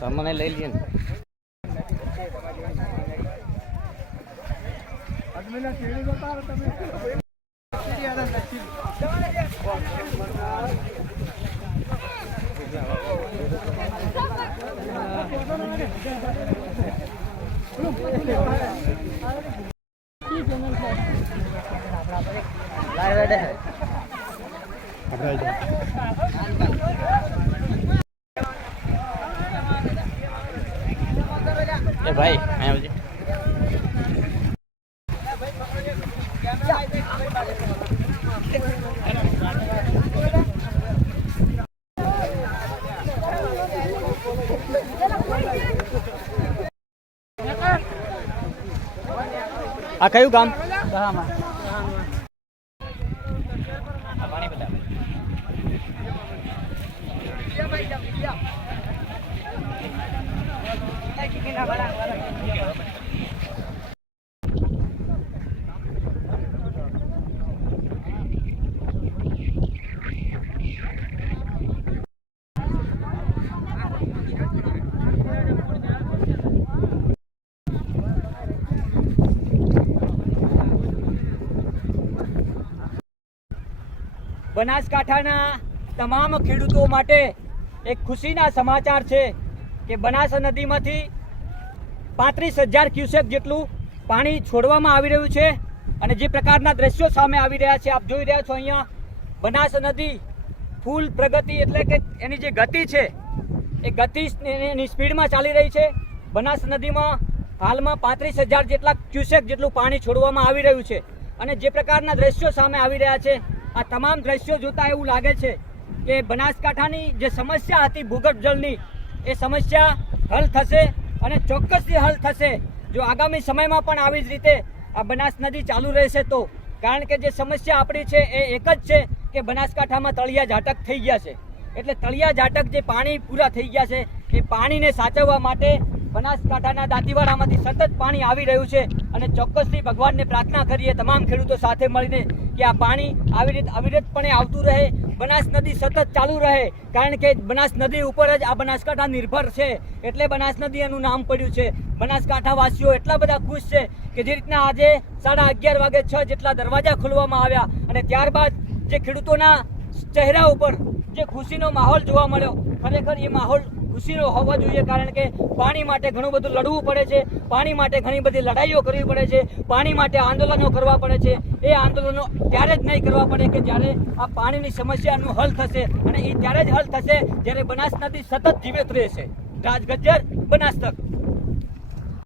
તમને લઈ લઈએ ને ए भाई आया मुझे आ कયું ગામ બનાસકાંઠાના તમામ ખેડૂતો માટે એક ખુશીના સમાચાર છે કે બનાસ નદીમાંથી 35,000 ક્યુસેક જેટલું પાણી છોડવામાં આવી રહ્યું છે અને જે પ્રકારના દ્રશ્યો સામે આવી રહ્યા છે આપ જોઈ રહ્યા છો અહીંયા બનાસ નદી ફૂલ પ્રગતિ એટલે કે એની જે ગતિ છે એ ગતિની સ્પીડમાં ચાલી રહી છે. બનાસ નદીમાં હાલમાં 35,000 જેટલા ક્યુસેક જેટલું પાણી છોડવામાં આવી રહ્યું છે અને જે પ્રકારના દ્રશ્યો સામે આવી રહ્યા છે આ તમામ દ્રશ્યો જોતા એવું લાગે છે કે બનાસકાંઠાની જે સમસ્યા હતી ભૂગર્ભ જળની એ સમસ્યા હલ થશે અને ચોક્કસથી હલ થશે જો આગામી સમયમાં પણ આવી જ રીતે આ બનાસ નદી ચાલુ રહેશે તો. કારણ કે જે સમસ્યા આપણી છે એ એક જ છે કે બનાસકાંઠામાં તળિયા ઝાટક થઈ ગયા છે એટલે તળિયા ઝાટક જે પાણી પૂરા થઈ ગયા છે એ પાણીને સાચવવા માટે બનાસકાંઠાના દાંતીવાડામાંથી સતત પાણી આવી રહ્યું છે અને ચોક્કસથી ભગવાનને પ્રાર્થના કરીએ તમામ ખેડૂતો સાથે મળીને કે આ પાણી અવિરતપણે આવતું રહે, બનાસ નદી સતત ચાલુ રહે. કારણ કે બનાસ નદી ઉપર જ આ બનાસકાંઠા નિર્ભર છે એટલે બનાસ નદી એનું નામ પડ્યું છે. બનાસકાંઠાવાસીઓ એટલા બધા ખુશ છે કે જે રીતના આજે 11:30 વાગે 6 જેટલા દરવાજા ખોલવામાં આવ્યા અને ત્યારબાદ જે ખેડૂતોના ચહેરા ઉપર જે ખુશીનો માહોલ જોવા મળ્યો ખરેખર એ માહોલ ખુશીનો હોવો જોઈએ. કારણ કે પાણી માટે ઘણું બધું લડવું પડે છે, પાણી માટે ઘણી બધી લડાઈઓ કરવી પડે છે, પાણી માટે આંદોલનો કરવા પડે છે. એ આંદોલનો ત્યારે જ નહીં કરવા પડે કે જ્યારે આ પાણીની સમસ્યાનું હલ થશે અને એ ત્યારે જ હલ થશે જ્યારે બનાસ નદી સતત જીવિત રહેશે. રાજ ગજ્જર, બનાસ તક.